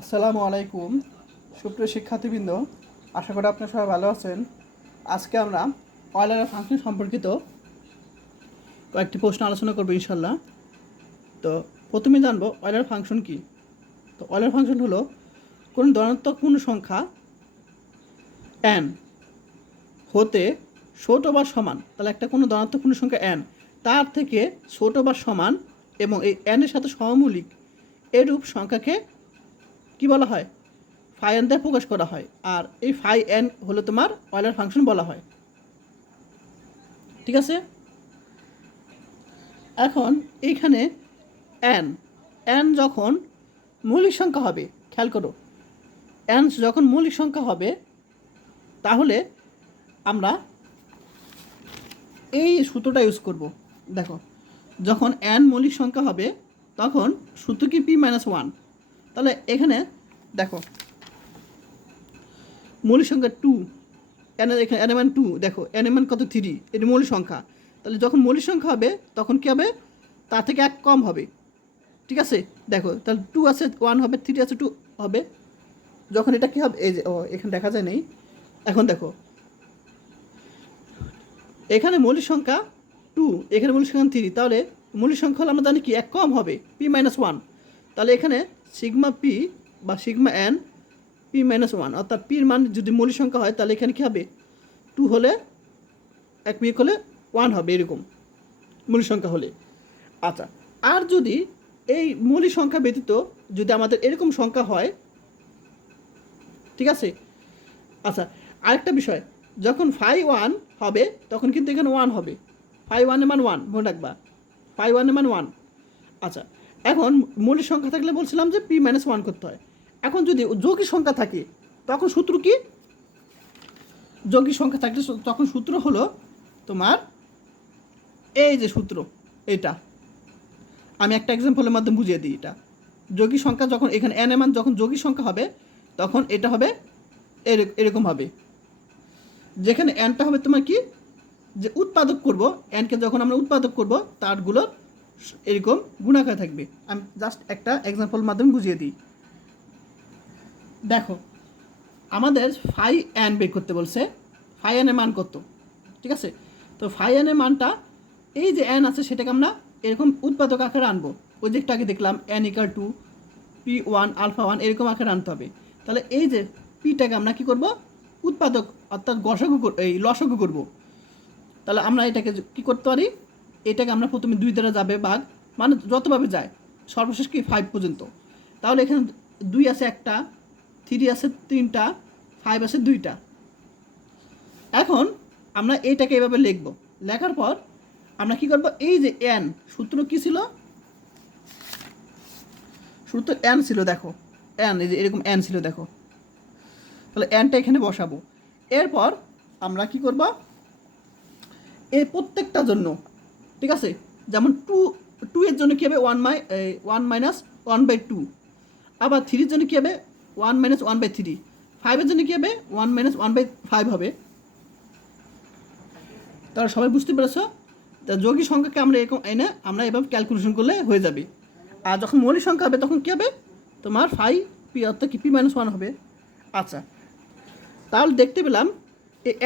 আসসালামু আলাইকুম। সুপ্রিয় শিক্ষার্থীবৃন্দ, আশা করি আপনারা সবাই ভালো আছেন। আজকে আমরা অয়লারের ফাংশন সম্পর্কিত কয়েকটি প্রশ্ন আলোচনা করব ইনশাল্লাহ তো প্রথমে জানব অয়লার ফাংশন কি? তো অয়লার ফাংশন হলো কোন ধনাত্মক পূর্ণ সংখ্যা এন হতে ছোট বা সমান, তাহলে একটা কোনো ধনাত্মক পূর্ণ সংখ্যা এন তার থেকে ছোট বা সমান এবং এই এনের সাথে সমমৌলিক এরূপ সংখ্যাকে কি বলা হয়? ফাই এন দিয়ে প্রকাশ করা হয়। আর এই ফাই এন হলো তোমার অয়লার ফাংশন বলা হয়। ঠিক আছে? এখন এইখানে এন এন যখন মৌলিক সংখ্যা হবে, খেয়াল করো এন যখন মৌলিক সংখ্যা হবে, তাহলে আমরা এই সূত্রটা ইউজ করব। দেখো, যখন এন মৌলিক সংখ্যা হবে, তখন সূত্র কি পি মাইনাস ওয়ান তাহলে এখানে দেখো, মৌলিক সংখ্যা টু এখানে টু দেখো এমান কত থ্রি এটি মৌলিক সংখ্যা। তাহলে যখন মৌলিক সংখ্যা হবে, তখন কী হবে? তার থেকে এক কম হবে। ঠিক আছে? দেখো, তাহলে টু আছে ওয়ান হবে থ্রি আছে টু হবে। যখন এটা কী হবে? এই যে, ও, এখানে দেখা যায় নেই। এখন দেখো, এখানে মৌলিক সংখ্যা টু এখানে মৌলিক সংখ্যা থ্রি তাহলে মৌলিক সংখ্যা হলে আমরা জানি কি? এক কম হবে পি মাইনাস ওয়ান তাহলে এখানে সিগমা পি বা sigma N, P minus one. অর্থাৎ পির মান যদি মৌলিক সংখ্যা হয়, তাহলে এখানে কী হবে? টু হলে এক বিয়োগ হলে ওয়ান হবে, এরকম মৌলিক সংখ্যা হলে। আচ্ছা আর যদি এই মৌলিক সংখ্যা ব্যতীত যদি আমাদের এরকম সংখ্যা হয়, ঠিক আছে? আচ্ছা আরেকটা বিষয়, যখন ফাই ওয়ান হবে, তখন কিন্তু এখানে ওয়ান হবে। ফাই ওয়ানের মান ওয়ান, মনে রাখবা। ফাই ওয়ানের মান ওয়ান। আচ্ছা এখন মৌলিক সংখ্যা থাকলে বলছিলাম যে পি মাইনাস ওয়ান করতে হয়। এখন যদি যৌগিক সংখ্যা থাকে, তখন সূত্র কি? যৌগিক সংখ্যা থাকলে তখন সূত্র হলো তোমার এই যে সূত্র, এটা। আমি একটা এক্সাম্পলের মাধ্যমে বুঝিয়ে দিই এটা। যৌগিক সংখ্যা যখন এখানে এন মান যখন যৌগিক সংখ্যা হবে, তখন এটা হবে এর- এরকম হবে যেখানে এনটা হবে তোমার কি? যে উৎপাদক করব এনকে যখন আমরা উৎপাদক করব, তারগুলোর এরকম গুণাকার থাকবে। আমি জাস্ট একটা এক্সাম্পল মাধ্যমে বুঝিয়ে দিই। দেখো, আমাদের ফাই এন বের করতে বলছে। ফাই এনের মান কত? ঠিক আছে? তো ফাই এনের মানটা এই যে এন আছে সেটাকে আমরা এরকম উৎপাদক আকারে আনব। ওই যে একটু আগে দেখলাম N equal to P one alpha one এরকম আকারে আনতে হবে। তাহলে এই যে পিটাকে আমরা কি করব? উৎপাদক, অর্থাৎ গসগু কর- এই লসগু করব। তাহলে আমরা এটাকে কি করতে পারি? এটাকে আমরা প্রথমে দুই দ্বারা যাবে ভাগ মানে যতভাবে যায়, সর্বশেষ কি ফাইভ পর্যন্ত। তাহলে এখানে দুই আছে একটা থ্রি আছে তিনটা ফাইভ আছে দুইটা। এখন আমরা এইটাকে এভাবে লিখব। লেখার পর আমরা কি করব? এই যে এন সূত্র কি ছিল? সূত্র এন ছিল, দেখো। এন এই যে এরকম এন ছিল, দেখো। তাহলে এনটা এখানে বসাবো। এরপর আমরা কি করব? এই প্রত্যেকটা জন্য ঠিক আছে? যেমন টু টু এর জন্য কী হবে? One my one minus one by two আবার থ্রির জন্য কী হবে? One minus one by three ফাইভের জন্য কী হবে? One minus one by five হবে। তারা সবাই বুঝতে পেরেছ? তা যৌগিক সংখ্যাকে আমরা এরকম এনে আমরা এভাবে ক্যালকুলেশন করলে হয়ে যাবে। আর যখন মৌলিক সংখ্যা হবে, তখন কী হবে? তোমার ফাইভ পি অর্থাৎ কি? পি মাইনাস ওয়ান হবে। আচ্ছা। তাহলে দেখতে পেলাম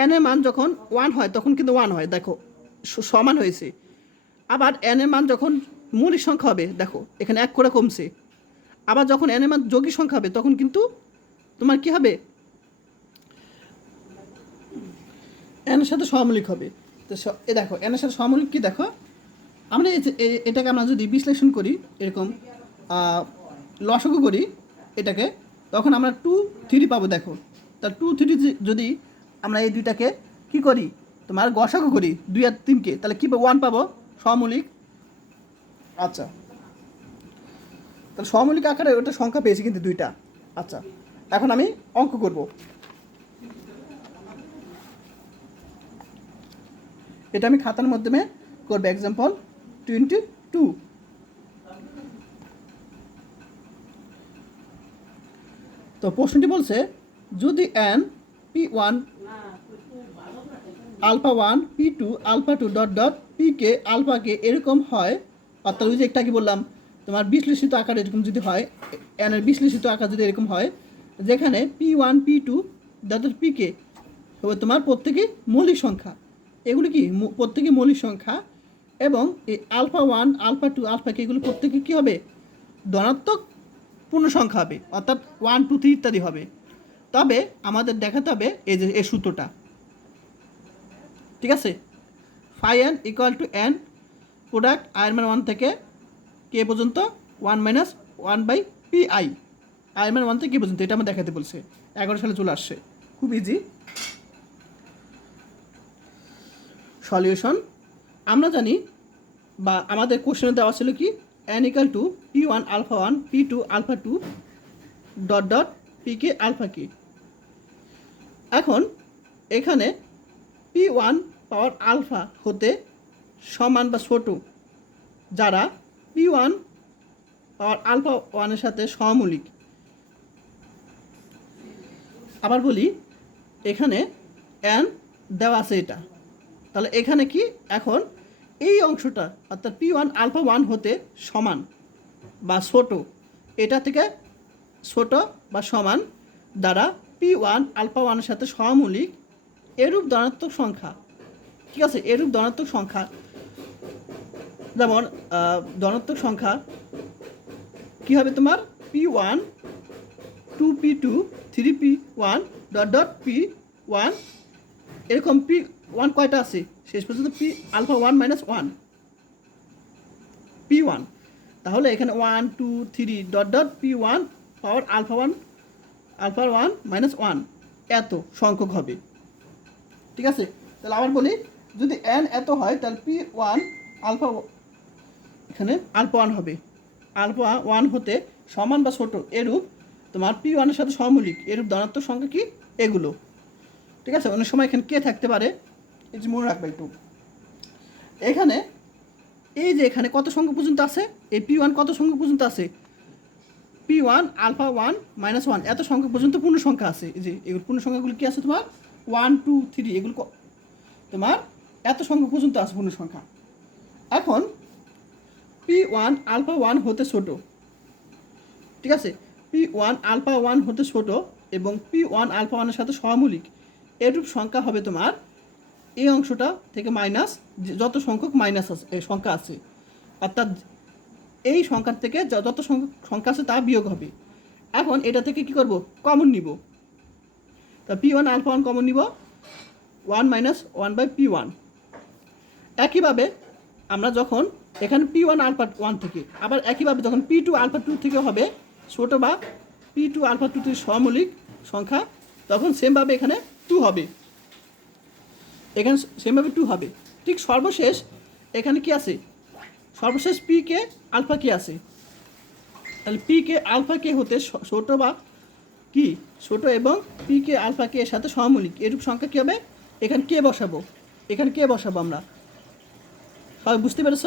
এন এর মান যখন ওয়ান হয়, তখন কিন্তু ওয়ান হয়। দেখো সমান হয়েছে। আবার এন মান যখন মৌলিক সংখ্যা হবে, দেখো, এখানে এক করে কমছে। আবার যখন এন মান যৌগিক সংখ্যা হবে, তখন কিন্তু তোমার কি হবে? এনের সাথে সমমৌলিক হবে। তো এ দেখো এনের সাথে সমমৌলিক কি দেখো? আমরা এটাকে আমরা যদি বিশ্লেষণ করি, এরকম লসগু করি এটাকে, তখন আমরা টু থ্রি পাবো, দেখো। তা টু থ্রি যদি আমরা এই দুইটাকে কি করি? তোমার গসাগু করি, দুই আর তিনকে, তাহলে কী ওয়ান পাবো? সমমৌলিক আচ্ছা। তাহলে সমমৌলিক আকারে ওটা সংখ্যা পেয়েছি কিন্তু দুইটা। আচ্ছা এখন আমি অঙ্ক করব। এটা আমি খাতার মাধ্যমে করব। এক্সাম্পল টোয়েন্টি টু তো প্রশ্নটি বলছে, যদি N P one alpha one, P two, alpha two dot dot, P K, alpha K এরকম হয়। অর্থাৎ ওই যে একটা কি বললাম, তোমার বিশ্লেষিত আকারে এরকম যদি হয় এনের বিশ্লেষিত আকার যদি এরকম হয়, যেখানে P one, P two, dot dot, P K তোমার প্রত্যেকে মৌলিক সংখ্যা। এগুলো কি? প্রত্যেকে মৌলিক সংখ্যা এবং এই alpha one, alpha two, alpha K, এগুলো প্রত্যেকে কী হবে? ধনাত্মক পূর্ণ সংখ্যা হবে। অর্থাৎ ওয়ান, টু, থ্রি ইত্যাদি হবে। তবে আমাদের দেখাতে হবে এই যে, এই সূত্রটা। ঠিক আছে? Phi N equal to N product আয়ের ওয়ান থেকে কে পর্যন্ত one minus one by P I আয়ের মান ওয়ান থেকে কে পর্যন্ত, এটা আমার দেখাতে বলছে। এগারো সালে চলে আসছে। খুব ইজি সলিউশন আমরা জানি, বা আমাদের কোশ্চেনে দেওয়া ছিল কি N equal to P one alpha one P two alpha two dot dot P K alpha K এখন, এখানে পি ওয়ান পাওয়ার আলফা হতে সমান বা ছোট যারা পি ওয়ান পাওয়ার আলফা ওয়ানের সাথে সমমৌলিক। আবার বলি, এখানে এন দেওয়া আছে এটা। তাহলে এখানে কি? এখন এই অংশটা, অর্থাৎ পি ওয়ান আলফা ওয়ান হতে সমান বা ছোট, এটা থেকে ছোট বা সমান দ্বারা পি ওয়ান আলফা ওয়ানের সাথে সমমৌলিক এরূপ ধনাত্মক সংখ্যা ঠিক আছে, এরূপ ধনাত্মক সংখ্যা, যেমন ধনাত্মক সংখ্যা কী হবে তোমার? P one two P two three P one dot dot P one এরকম পি ওয়ান কয়টা আছে? শেষ পর্যন্ত P alpha one minus one P one তাহলে এখানে one two three dot dot P one power alpha one alpha one minus one এত সংখ্যক হবে। ঠিক আছে? তাহলে আবার বলি যদি এন এত হয়, তাহলে পি ওয়ান আলফা এখানে আলফা ওয়ান হবে। আলফা ওয়ান হতে সমান বা ছোট এরূপ তোমার পি ওয়ানের সাথে সমমৌলিক, এরূপ ধনাত্মক সংখ্যা কি? এগুলো। ঠিক আছে? অনেক সময় এখানে কে থাকতে পারে? এই যে মনে রাখবে একটু। এখানে এই যে এখানে কত সংখ্যা পর্যন্ত আছে? এই পি ওয়ান কত সংখ্যা পর্যন্ত আছে? P one alpha one minus one এত সংখ্যা পর্যন্ত পূর্ণ সংখ্যা আছে। এই যে এগুলো পূর্ণ সংখ্যাগুলো কি আছে তোমার? ওয়ান টু থ্রি এগুলো তোমার এত সংখ্যা পর্যন্ত আছে পূর্ণ সংখ্যা। এখন পি ওয়ান আলফা ওয়ান হতে ছোট। ঠিক আছে? পি ওয়ান আলফা ওয়ান হতে ছোট এবং পি ওয়ান আলফা ওয়ানের সাথে সমমৌলিক এরূপ সংখ্যা হবে তোমার এই অংশটা থেকে মাইনাস, যত সংখ্যক মাইনাস আছে সংখ্যা আছে। অর্থাৎ এই সংখ্যার থেকে যত সংখ্যক সংখ্যা আছে তা বিয়োগ হবে। এখন এটা থেকে কি করব? কমন নিব। তা P one alpha one common নিব। One minus one by P one. একইভাবে আমরা যখন এখানে পি ওয়ান আলফা ওয়ান থেকে, আবার একইভাবে যখন পি টু আলফা টু থেকে হবে, ছোট বা পি টু আলফা টু থেকে সমমৌলিক সংখ্যা তখন সেমভাবে এখানে টু হবে। এখানে সেমভাবে টু হবে। ঠিক সর্বশেষ এখানে কি আছে? সর্বশেষ পি কে আলফা কে আছে? তাহলে পি কে আলফা কে হতে ছোট বা কি? ছোট এবং পি কে আলফা কে এর সাথে সমমৌলিক। এরূপ সংখ্যা কী হবে? এখানে কে বসাবো। এখানে কে বসাবো আমরা। বুঝতে পেরেছ?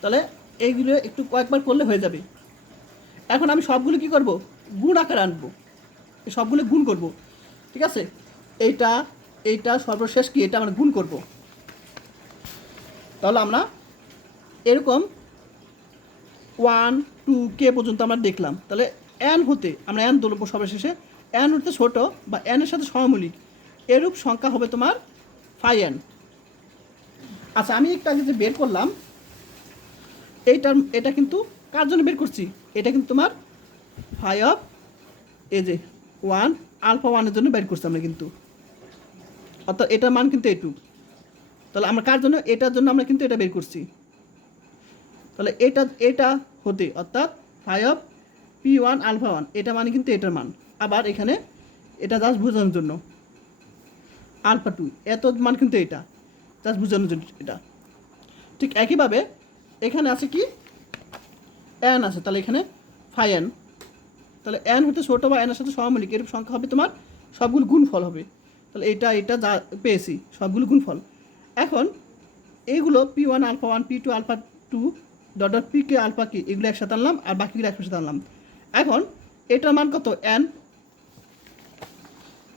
তাহলে এইগুলো একটু কয়েকবার করলে হয়ে যাবে। এখন আমি সবগুলো কি করব? গুণ আকারে আনব। সবগুলো গুণ করব। ঠিক আছে? এইটা এইটা সর্বশেষ কি? এটা আমরা গুণ করব। তাহলে আমরা এরকম ওয়ান, টু, কে পর্যন্ত আমরা দেখলাম। তাহলে এন হতে, আমরা এন ধরবো সর্বশেষে। এন হতে ছোট বা এনের সাথে সমমৌলিক। এরূপ সংখ্যা হবে তোমার ফাই এন আচ্ছা আমি একটা আগে যে বের করলাম, এইটার, এটা কিন্তু কার জন্য বের করছি? এটা কিন্তু তোমার ফাই অফ এই যে ওয়ান আলফা ওয়ানের জন্য বের করছি আমরা কিন্তু। অর্থাৎ এটার মান কিন্তু এটু তাহলে আমরা কার জন্য? এটার জন্য আমরা কিন্তু এটা বের করছি। তাহলে এটা এটা হতে অর্থাৎ phi of P one alpha one এটা মানে কিন্তু এটার মান। আবার এখানে এটা জাস্ট বোঝানোর জন্য। আলফা টু এত মান কিন্তু এটা। জাস্ট বোঝানোর জন্য এটা। ঠিক একইভাবে এখানে আছে কি? এন আছে, তাহলে এখানে ফাই এন তাহলে এন হতে ছোটো বা এনের সাথে সমমৌলিক, এরূপ সংখ্যা হবে তোমার সবগুলো গুণফল হবে। তাহলে এটা এটা যা পেয়েছি, সবগুলো গুণফল। এখন এইগুলো P one alpha one P two alpha two dot dot P K alpha কি এগুলো একসাথে আনলাম আর বাকিগুলো একসাথে আনলাম। এখন এটার মান কত? এন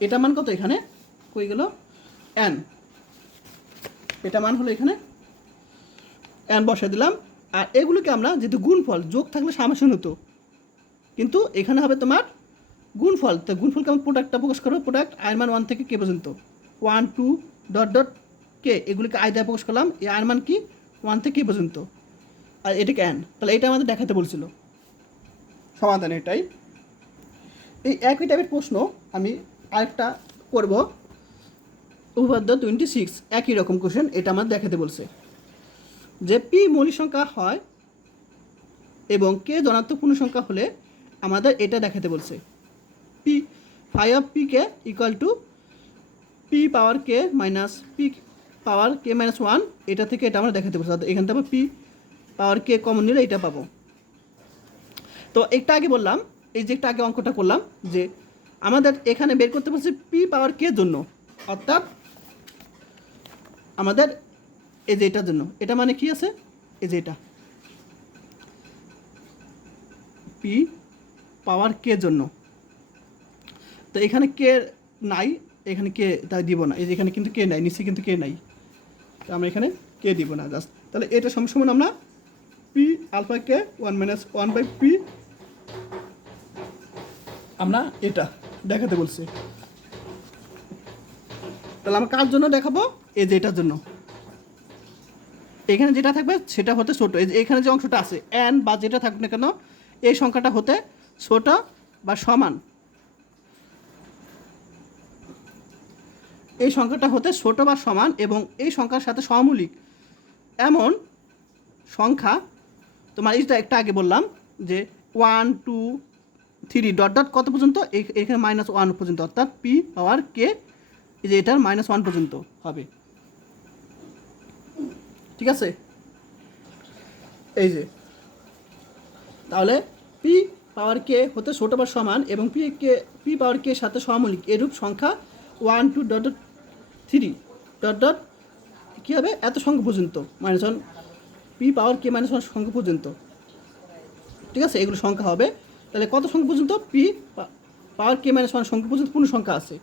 এটার মান কত এখানে? কই গেল? এন এটা মান হলো এখানে এন বসে দিলাম। আর এগুলোকে আমরা যেহেতু গুণফল, যোগ থাকলে সামেশন হতো। কিন্তু এখানে হবে তোমার গুণফল। তো গুণফলকে কেমন প্রোডাক্টটা প্রকাশ করব। প্রোডাক্ট আয়ের মান ওয়ান থেকে কে পর্যন্ত। One two dot dot K এগুলিকে আয় দ্বারা প্রকাশ করলাম। এই আয়ের মান কি? ওয়ান থেকে কে পর্যন্ত। আর এটাকে অ্যান তাহলে এটা আমাদের দেখাতে বলছিল। সমাধান এটাই। এই একই টাইপের প্রশ্ন আমি আরেকটা করব। উপপাদ্য টোয়েন্টি সিক্স একই রকম কোশ্চেন এটা আমার দেখাতে বলছে। যে পি মৌলিক সংখ্যা হয় এবং কে ধনাত্মক পূর্ণ সংখ্যা হলে আমাদের এটা দেখাতে বলছে। P phi of P K equal to P power K minus P power K minus one এটা থেকে এটা আমরা দেখাতে বলছি। অর্থাৎ এখান থেকে পি পাওয়ার কে কমন নিলে এটা পাবো। তো একটা আগে বললাম, এই যে একটা আগে অঙ্কটা করলাম, যে আমাদের এখানে বের করতে বলছে পি পাওয়ার কে জন্য। অর্থাৎ আমাদের এই যে এটার জন্য। এটা মানে কি আছে? এই যে এটা। পি পাওয়ার কে জন্য। তো এখানে কে নাই, এখানে কে তা দিব না। এই যে এখানে কিন্তু কে নাই, নিচে কিন্তু কে নাই। তো আমরা এখানে কে দিব না জাস্ট তাহলে এটা সমান আমরা P alpha K one minus one by P আমরা এটা দেখাতে বলছি। তাহলে আমরা কার জন্য দেখাবো? এই যে এটার জন্য। এখানে যেটা থাকবে সেটা হতে ছোট এখানে যে অংশটা আছে এন বা যেটা থাকবে না কেন, এই সংখ্যাটা হতে ছোট বা সমান। এই সংখ্যাটা হতে ছোট বা সমান এবং এই সংখ্যার সাথে সমমূলিক। এমন সংখ্যা, তোমার এইটা একটা আগে বললাম যে one two three dot dot কত পর্যন্ত? এখানে মাইনাস ওয়ান পর্যন্ত, অর্থাৎ পি পাওয়ার কে এই যে এটার মাইনাস ওয়ান পর্যন্ত হবে। ঠিক আছে? এই যে। তাহলে পি পাওয়ার কে হতে ছোট বা সমান এবং পি কে পি পাওয়ার কে সাথে সমমূলিক এরূপ সংখ্যা one two dot dot three dot dot কী হবে? এত সংখ্যা পর্যন্ত minus one P power K minus one সংখ্যা পর্যন্ত। ঠিক আছে? এগুলো সংখ্যা হবে। তাহলে কত সংখ্যা পর্যন্ত? P power K minus one সংখ্যা পর্যন্ত পূর্ণ সংখ্যা আছে।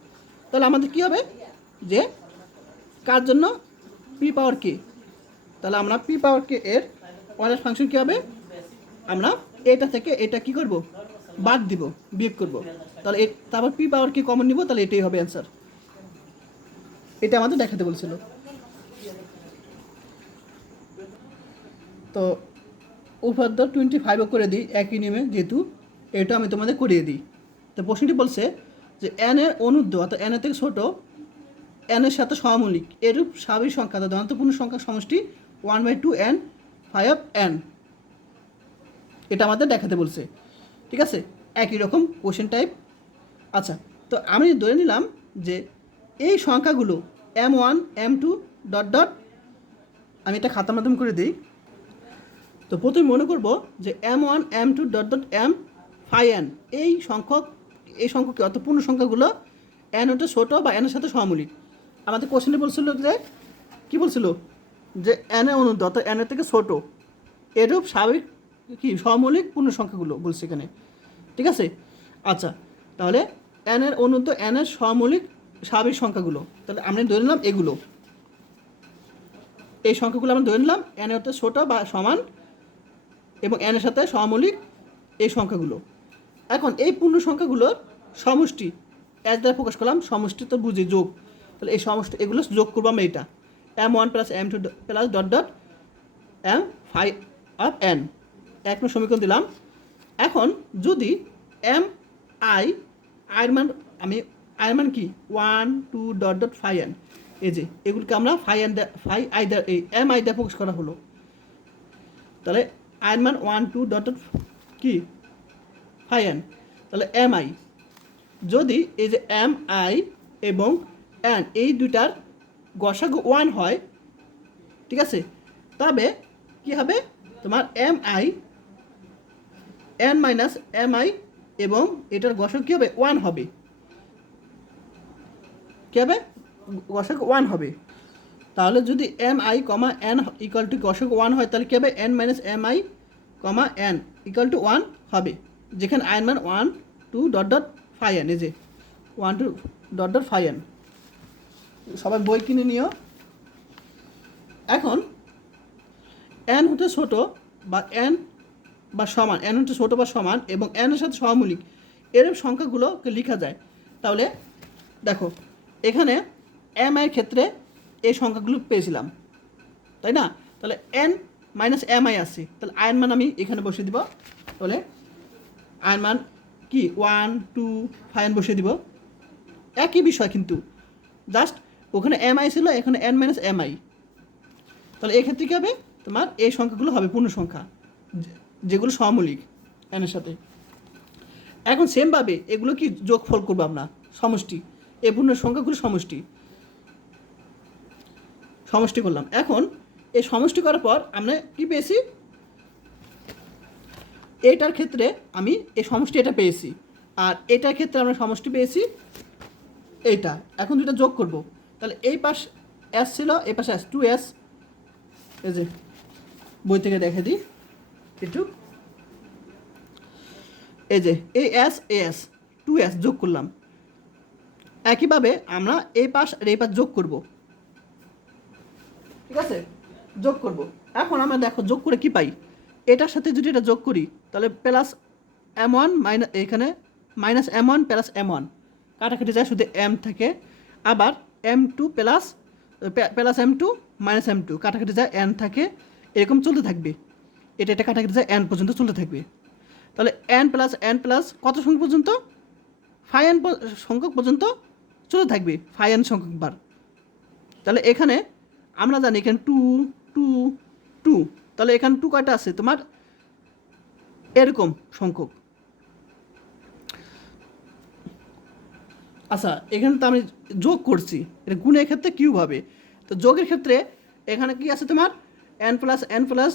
তাহলে আমাদের কী হবে? যে কার জন্য? পি পাওয়ার কে তাহলে আমরা পি পাওয়ার কে এর ওয়ানের ফাংশন কী হবে? আমরা এটা থেকে এটা কি করব? বাদ দিব, বিয়োগ করব। তাহলে তারপর পি পাওয়ার কে কমন নিব, তাহলে এটাই হবে অ্যান্সার এটা আমাদের দেখাতে বলছিল। তো উপাদ্য টোয়েন্টি ফাইভও করে দিই, একই নিয়মে যেহেতু এটা আমি তোমাদের করিয়ে দিই। তো প্রশ্নটি বলছে যে এন এর অনুদ্ধ অর্থাৎ এন এর থেকে ছোটো এন এর সাথে সমমূলিক, এরূপ স্বাভাবিক সংখ্যা, অর্থাৎ ধনাত্মপূর্ণ সংখ্যা সমষ্টি one by two N, phi N. এটা আমাদের দেখাতে বলছে। ঠিক আছে? একই রকম কোশ্চেন টাইপ আচ্ছা তো আমি ধরে নিলাম যে এই সংখ্যাগুলো M one, M two dot dot, আমি এটা খাতা মাধ্যম করে দিই। তো প্রথমে মনে করব যে M one, M two dot dot, M phi N. এই সংখ্যক এই সংখ্যক অর্থাৎ পূর্ণ সংখ্যাগুলো এন ওটা ছোটো বা এনের সাথে সমমূলিক আমাদের কোশ্চেনে বলছিল যে, কী বলছিল? যে এন অর্থাৎ এন থেকে ছোটো, এরূপ স্বাভাবিক কি সমমৌলিক পূর্ণ সংখ্যাগুলো বলছে এখানে। ঠিক আছে? আচ্ছা তাহলে এনের এর অনুদ্ধ এন এর সমমৌলিক স্বাভাবিক সংখ্যাগুলো, তাহলে আমরা ধরে নিলাম এগুলো। এই সংখ্যাগুলো আমরা ধরে নিলাম, এন হচ্ছে ছোটো বা সমান, এবং এনের সাথে সমমৌলিক এই সংখ্যাগুলো। এখন এই পূর্ণ সংখ্যাগুলোর সমষ্টি এক দ্বারা প্রকাশ করলাম, সমষ্টি তো বুঝি যোগ। তাহলে এই সমষ্টি, এগুলো যোগ করব আমরা এটা M one plus M two plus dot dot M phi of N এক নম্বর সমীকরণ দিলাম। এখন যদি এম আই আয়ের মান, আমি আয়ের মান কি? One two dot dot phi N এই যে, এগুলোকে আমরা ফাইভ এন ফাইভ আই এই এম আই দ্বারা প্রকাশ করা হলো। তাহলে আয়ের মান ওয়ান টু ডট ডট কি? ফাইভ এন তাহলে এম আই যদি এই যে এম আই এবং এন এই দুইটার গসাগু ওয়ান হয়, ঠিক আছে? তবে কি হবে? তোমার M I, N minus M I এবং এটার গসক কী হবে? ওয়ান হবে। কী হবে? গসক ওয়ান হবে। তাহলে যদি M I comma N equal to গসক one হয়, তাহলে কী হবে? N minus M I comma N equal to one হবে। যেখানে আইন মান one, two dot dot phi N, এই যে, one two dot dot phi N. সবাই বই কিনে নিও। এখন এন হতে ছোট বা এন বা সমান এন হচ্ছে ছোটো বা সমান এবং এন এর সাথে সহমূলিক এরকম সংখ্যাগুলোকে লেখা যায়। তাহলে দেখো, এখানে এম আইয়ের ক্ষেত্রে এই সংখ্যাগুলো পেয়েছিলাম, তাই না? তাহলে এন মাইনাস এম আই আছে, তাহলে আয়ন মান আমি এখানে বসিয়ে দিব। তাহলে আয়ন মান কি? ওয়ান টু ফাইন বসিয়ে দিব। একই বিষয় কিন্তু জাস্ট ওখানে এম আই ছিল, এখানে এন মাইনাস এম আই তাহলে এক্ষেত্রে কী হবে? তোমার এই সংখ্যাগুলো হবে পূর্ণ সংখ্যা, যেগুলো সমলিক এনের সাথে। এখন সেমভাবে এগুলো কি যোগ যোগফল করব আমরা? সমষ্টি। এই পূর্ণ সংখ্যাগুলো সমষ্টি। সমষ্টি করলাম। এখন এই সমষ্টি করার পর আমরা কি পেয়েছি? এটার ক্ষেত্রে আমি এই সমষ্টি এটা পেয়েছি। আর এটার ক্ষেত্রে আমরা সমষ্টি পেয়েছি এইটা। এখন দুটা যোগ করব। তাহলে এই পাশ এস ছিল, এই পাশে এস টু এস এই যে বই থেকে দেখে দিই, একটু। এই যে, এই এস এস টু এস যোগ করলাম। একইভাবে আমরা এই পাশ আর এই পাশ যোগ করব। ঠিক আছে? যোগ করব। এখন আমরা দেখো যোগ করে কি পাই? এটার সাথে যদি এটা যোগ করি, তাহলে প্লাস এম ওয়ান মাইনাস এখানে minus M one plus M one কাটাকাটি যায় শুধু এম থাকে। আবার M two plus plus M two minus M two কাটাকাটি যা এন থাকে, এরকম চলতে থাকবে। এটা এটা কাটাকাটি যায় এন পর্যন্ত চলতে থাকবে। তাহলে এন প্লাস এন প্লাস কত সংখ্যক পর্যন্ত? ফাই এন সংখ্যক পর্যন্ত চলতে থাকবে ফাই এন সংখ্যক বার। তাহলে এখানে আমরা জানি এখানে টু টু টু তাহলে এখানে টু কয়টা আছে? তোমার এরকম সংখ্যক। আচ্ছা এখানে তো আমি যোগ করছি। এটা গুণের ক্ষেত্রে কিউব হবে। তো যোগের ক্ষেত্রে এখানে কি আছে তোমার? N plus N plus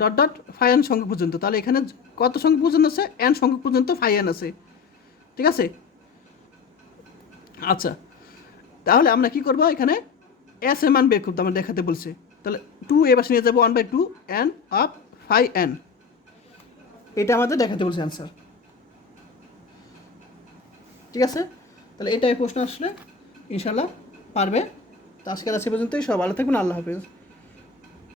dot dot phi N সংখ্যক পর্যন্ত। তাহলে এখানে কত সংখ্যক পর্যন্ত আছে? এন সংখ্যক পর্যন্ত ফাইভ এন আছে। ঠিক আছে? আচ্ছা তাহলে আমরা কি করব এখানে? এস এর মান বের করতে আমরা দেখাতে বলছে। তাহলে টু এ এবার নিয়ে যাব one by two N of phi N এটা আমাদের দেখাতে বলছে অ্যান্সার ঠিক আছে? তাহলে এটাই প্রশ্ন আসলে। ইনশাল্লাহ পারবে। তো আজকে আছে পর্যন্তই। সব ভালো থাকবেন। আল্লাহ হাফিজ।